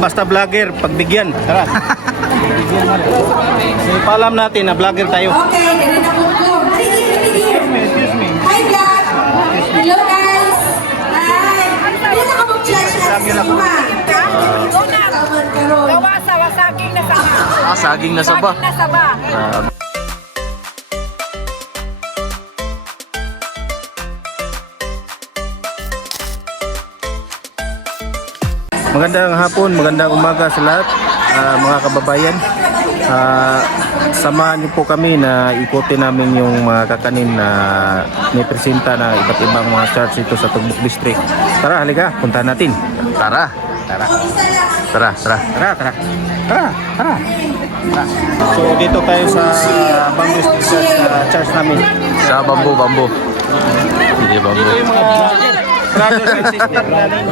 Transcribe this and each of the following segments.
basta vlogger, pagbigyan. Tara. So, paalam natin na vlogger tayo. Okay, ganun na po po. Excuse me. Hi, vlog! Hello, guys! Hi! Hindi na ka mag-judge natin sa iba. Gawa sa saging na saba. Saging na saba. Saging na saba. Magandang hapon, magandang umaga sa lahat, mga kababayan. Samahan niyo po kami na ikutin namin yung mga kakanin na nipresenta na iba't ibang mga church dito sa Tugbok District. Tara, halika, punta natin. Tara. Tara. Tara. Tara, tara. Tara. Tara. So dito tayo sa Bamboo Church namin. Sa bambu. Sige, bambu. Ito yung mga brothers and sisters namin.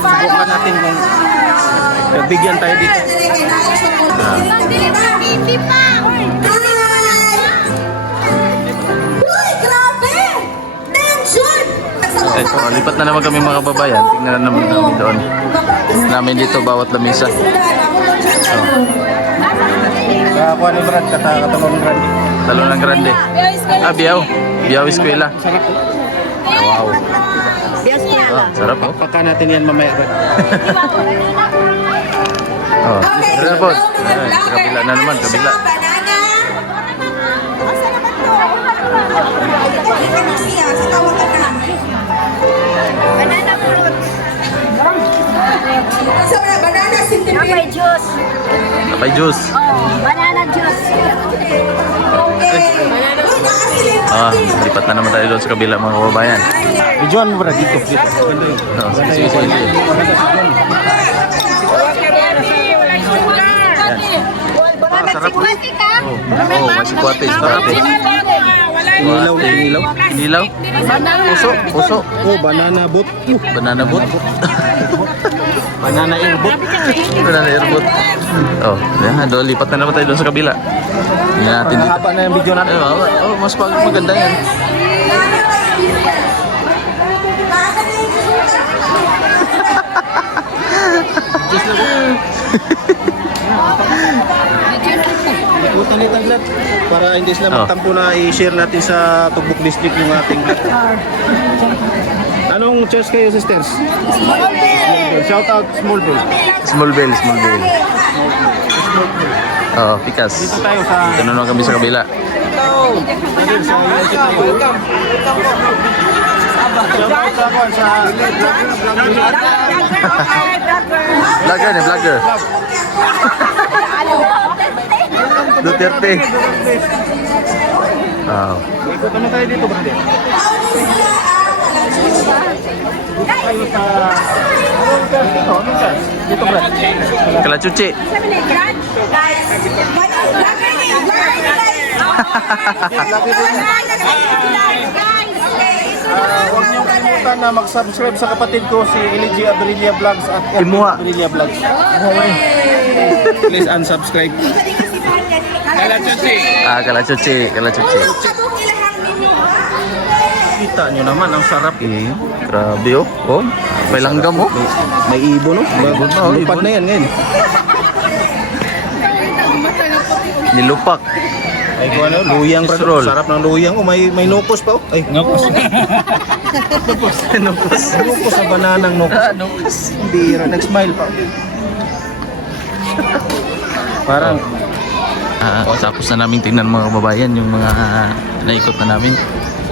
Subukan natin kung bigyan tayo dito. Ito, lipat na naman kami mga kababayan. Tingnan na naman namin doon. Namin dito bawat lamisa. Kakuha ni Brad, katalong ni Randy. Talon ng grande. Biyaw. Biyaw eskwela. Wow. Sarap oh. Paka natin yan mamaya. Oh, sarap po. Sa kabila na naman, kabila. Apay juice. Apay juice. Banana juice. Lipat na naman tayo doon sa kabila mga kababayan. Videoan mo Brad dito. Oh, sige. Sarap. Oh, masih kuate. Inilaw. Puso. Oh, banana boat. Banana boat. Banana airboat. Banana airboat. Oh, yan. Doon, lipat na naman tayo doon sa kabila. Tingnan natin dito. Haba na yung video natin. Oh, mas maganda yan. Ikutan ni Taglat para hindi sila magtampo na i-share natin sa Tugbok District yung ating vlog. Anong church kayo, sisters? Smallville. Shout out Smallville. Small bell. Oh, pikas. Dito tayo sa... Dito na naman kami sa kabila. Vlogger. Duterte. Oh. Ikot naman tayo dito, brother. Dito, brad. Kalachuchi. Huwag niyong kalimutan na mag-subscribe sa kapatid ko si Eligi Abrilia Vlogs at Imuha. Abrilia Vlogs. Please unsubscribe. Kalachuchi. Kita nyo naman, ang sarap. Grabe oh. Oh, may langgam oh. May ibon, no? Lupad na yan ngayon. Nilupak. Ay, kung ano, luyang, brad. Roll. Sarap ng luyang. Oh, may nukos pa, oh. Ay, nukos. Nukos sa bananang nukos. Nukos. Bira, nag-smile pa. Parang, Tapos na namin tingnan mga kababayan yung mga naikot na namin.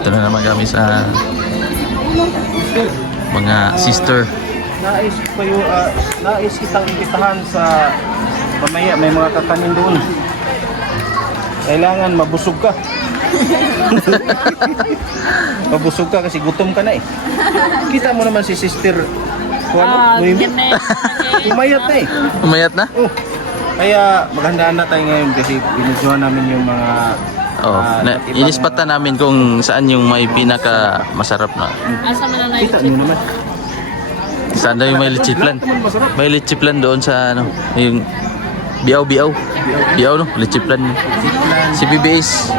Ito na naman kami sa mga sister. nais kitang imbitahan sa mamaya, may mga kakanin doon. Kailangan mabusog ka. Mabusog ka kasi gutom ka na eh. Kita mo naman si sister umayat na eh. Umayat na? Oh. Kaya maghandaan na tayo ngayon kasi binidyohan namin yung mga inispatan namin kung saan yung may pinaka masarap na. kita nyo naman. Saan daw yung may lechiplan? May lechiplan doon sa ano, yung biaw, no? Lechiplan. Si BBS.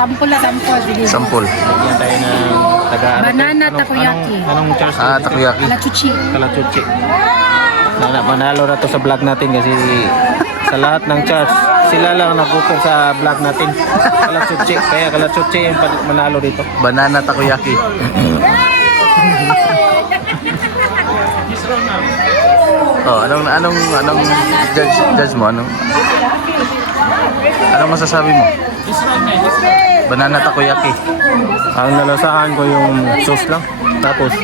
Sampol na sampol. Sige. Sampol. Lagyan tayo ng taga... Banana takoyaki. Anong church? Takoyaki. Kalachuchi. Kalachuchi. Manalo na to sa vlog natin kasi sa lahat ng church, sila lang nag-offer sa vlog natin. Kalachuchi. Kaya Kalachuchi yung manalo dito. Banana takoyaki. Oh, anong judge mo? Anong masasabi mo? Banana takoyaki. Ang nalasahan ko yung sauce lang. Tapos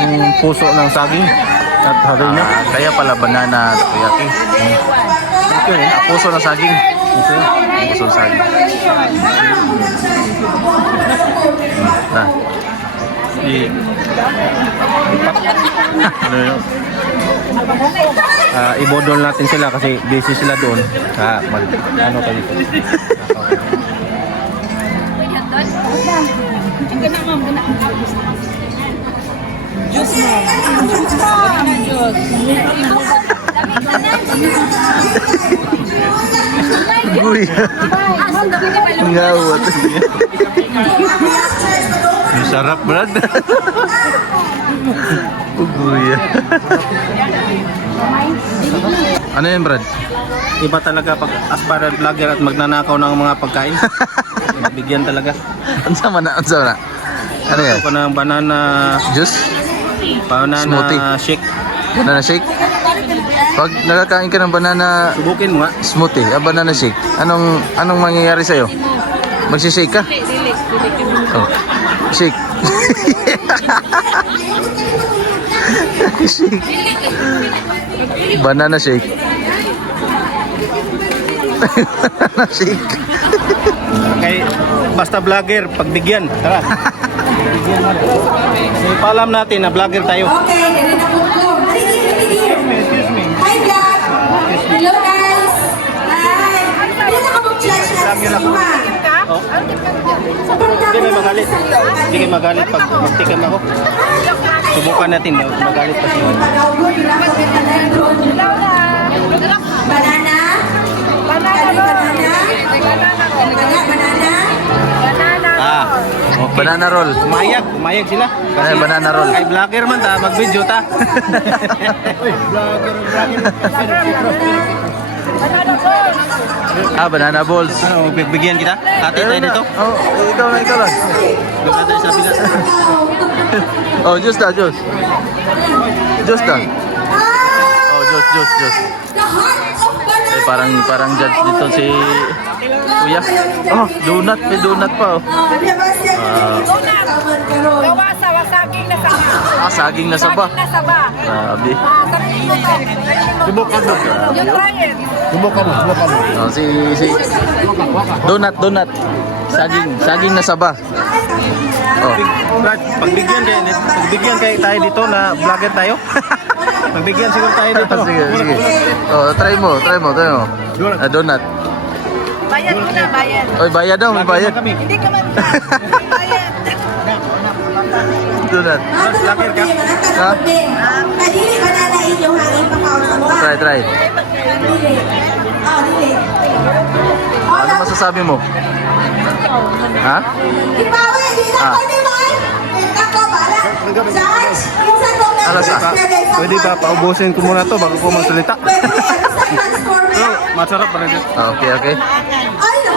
yung puso ng saging at harina. Kaya pala banana takoyaki. Okay, puso ng saging. Puso ng saging. Na. Ano yun? Ibodol natin sila kasi busy sila doon. Ano ka dito? Uy. Ngawat. Ang sarap, Brad. Ugoy. Ano yan, Brad? Iba talaga pag aspirant vlogger at magnanakaw ng mga pagkain. Bigyan talaga. Ano sama na? Ano yan? Ito ko ng banana Juice? Smoothie? shake. Banana shake? Pag nakakain ka ng banana Subukin mo nga. smoothie, banana shake, anong mangyayari sa'yo? Magsishake ka? Oh. Shake. Shake. Banana shake. Banana shake. Kay basta vlogger, pagbigyan. Tara. Bigyan mo. So, paalam natin na vlogger tayo. Okay, ganun na po po. Hi, vlog! Hello, guys! Hi! Hindi na ka mag-judge natin sa iyo, ha? Oh. Sa pagdami Hindi may ng magalit. salita. Hindi kayo magalit pag magtikim ako. Subukan natin. Magalit pa siya. Pag-augod, dapat may tanay-doon. Banana? Banana? Okay. Banana roll. Umayag sila. Ay, banana roll. Ay, vlogger man ta, mag-video ta. Banana balls. Ano, bigyan kita? Ate tayo dito? Oh, ikaw lang. Bigyan tayo sa bigat. Oh, juice na. Juice na. Oh, juice. The heart of banana! Parang judge dito si Kuya. Oh, donut. May donut pa, oh. Gawa sa wasaging na saba. Saging na saba. Saging na saba. Grabe. Subukan mo. Yung try it. Subukan mo. Oh, si donut. Saging na saba. Oh. Brad, pagbigyan kayo tayo dito na vlogger tayo. Pagbigyan siguro tayo dito. Sige. Oh, try mo. Donut. Bayad mo na, bayad. Oy, bayad daw, may bayad. Kami. Hindi ka man bayad. Donut. Vlogger ka? Ha? Kadili banana inyong hangin pakaon sa mukha. Try. Dili. Dili. Ano masasabi mo? Ha? Ipawi, di na ko ni Mai. Ako, bala. Judge, yung sa kong Alas, Pwede ba paubusin ko muna to bago ko magsalita? Pwede yan, sa transformer. Masarap pa rin. Okay. Ay, no.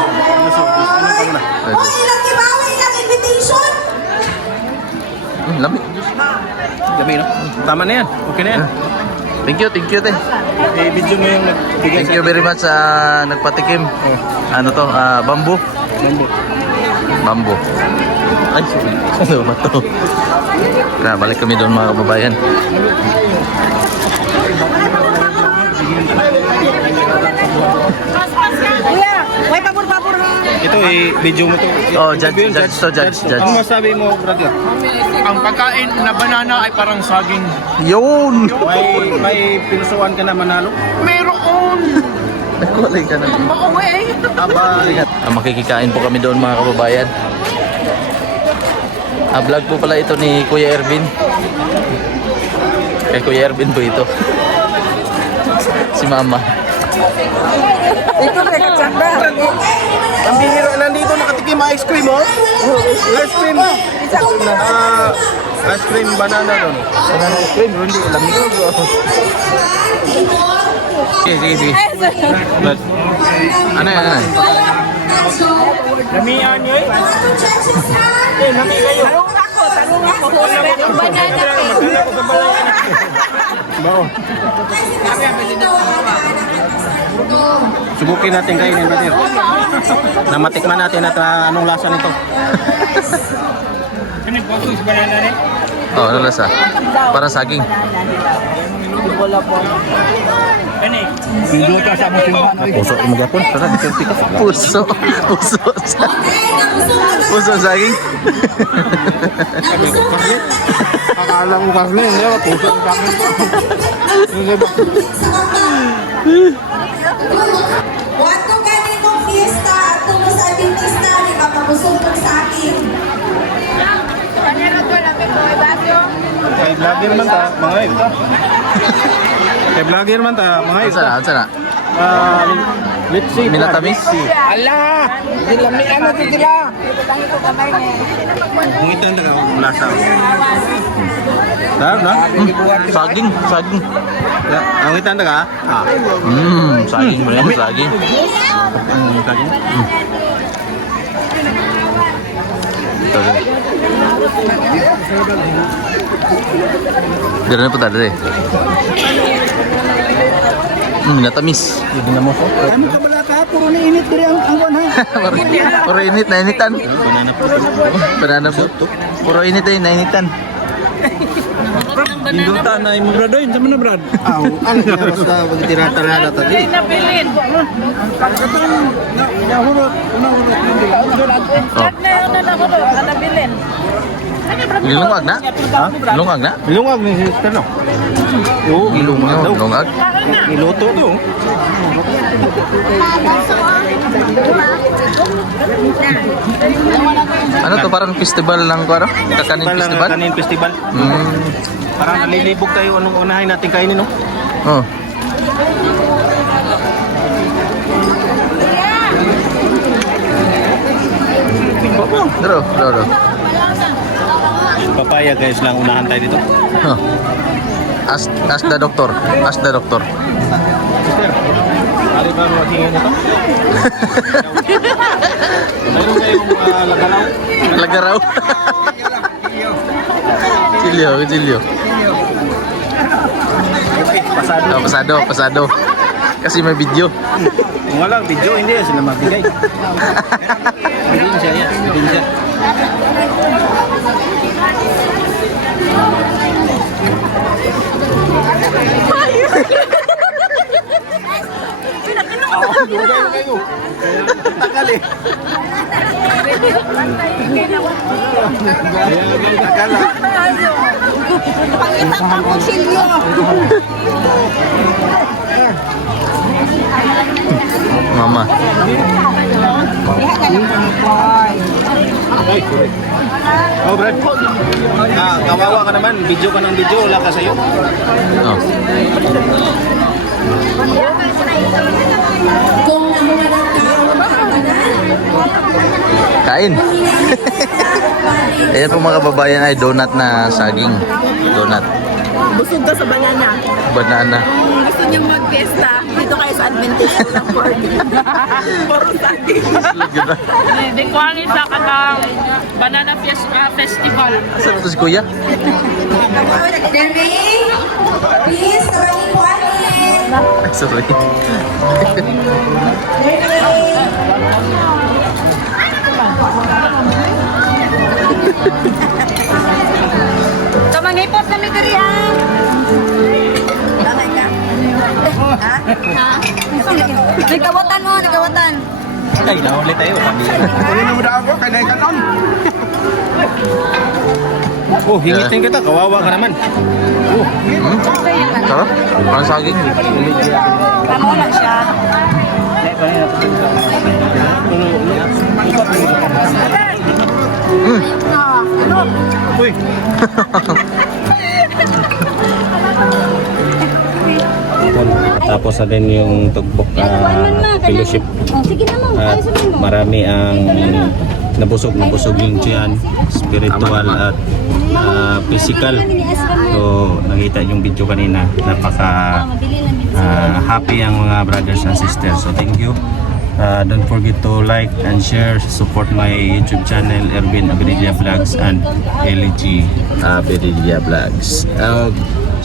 O, ilang ibawi, ilang invitation. Lamig. Gabi, no? Tama na yan. Okay na yan. Thank you, te. I-video mo yung nagbigay Thank you very much sa nagpatikim. Ano to? Bamboo. Bamboo. Ay, ano ba to? Balik kami doon, mga kababayan. Kuya, may pabor-pabor. Ito, i-video mo to. Oh, judge. Ano masabi mo, brother? Ang pagkain na banana ay parang saging. Yun! May pinusuan ka na manalo? Meron! Nagkulay ka na. Pauwi! Makikikain po kami doon, mga kababayan. Vlog po pala ito ni Kuya Ervin. Kay Kuya Ervin po ito. Si Mama. Ito na katsanda. bihira nandito nakatikim ice cream, oh. Ice cream. Ice cream banana doon. Banana ice cream, hindi lamig. Sige. But, Ano yan? Ano yan? Lamihan nyo eh. Tanong ako. Yung banana bao. Subukin natin kainin, brother. Na matikman natin at anong lasa nito. Ano yung pokus banana rin? Oh, ano lasa? Parang saging. Ano eh? Hindi ka sa mga Puso magapon, tara, selfie ka. Puso. Puso saging. Akala mo kasi hindi ba puso ang bakit ko. Wato ganin mong fiesta at tumo sa Adventista, di ka mabusog mo sa akin. Kay vlogger man ta, mga ito. Kay vlogger man ta, mga ito. Ano sana? Let's see. Minatamis? Ala! Dilamihan na sila! Kung ito ang lasa. Sarap na? Saging. Ang ito ang taga? Saging mo yan, saging. Saging. Ito rin. Dito na po tayo rin. Minatamis. Hindi na mo po. Puro na init ko rin ang buwan ha. Puro init, nainitan. Banana po. Puro init ay nainitan. Indutan na yung brad oy. Sama na brad. Aw, ang oras na pagtira-tara tadi. Nabilin. Nahurot. Chat na yun na nahulog. Nabilin. Ilungag na? Ha? Ilungag na? Bilungag ni sister no. Oo, bilungag daw. Ilungag? Iluto to. Ano to? Parang festival ng ano? Kakanin festival? Kanin festival. Parang nalilibog tayo anong unahin natin kainin no. Oh. Daro. Papaya guys lang unahan tayo dito. Huh. Ask the doctor. Ask the doctor. Sister, ali ba magiging ito? Mayroon kayong lagalaw? Lagaraw. Chilio. Okay, pasado. Pasado. Kasi may video. Kung walang video, hindi sila magbigay. Bigyan siya yan. Bigyan siya. Takal eh. Takal ah. Pangitang ako, Silvio. Mama. Oh, Brad. Kawawa ka naman. Video ka ng video. Wala ka sa'yo. Oh. Kung namunagan ka, Kain. Ayan po mga kababayan ay donut na saging. Donut. Busog ka sa banana. Banana. Kung gusto niyong mag-fiesta, dito kayo sa Adventista ng Party. Puro saging. Di ko angin sa kanang Banana Festival. Saan ito si Kuya? Derby, please, kamay po anin. Sorry. Kamangipot kami karihan. Kamay ka. Ha? Nagkawatan mo, nagkawatan. Ay, naulit tayo. Kunin mo na ako. Kaya ka nun. Oh, hingitin kita. Kawawa ka naman. Sarap. Parang saging. Tama lang siya. Uy. Tapos na din yung tugbok fellowship. Oh, sige na mo. at marami ang nabusog yung tiyan, spiritual at physical. So nakita yung video kanina, napaka happy ang mga brothers and sisters. So thank you. Don't forget to like and share, support my YouTube channel Erwin Abirilla Vlogs and LG Abirilla Vlogs.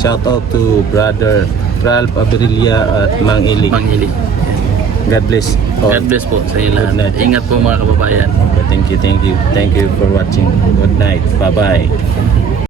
Shout out to brother Ralph Abirilla at Mang Ili. God bless. God bless po sa inyo Good night. lahat. Ingat po mga kababayan. Thank you for watching. Good night. Bye bye.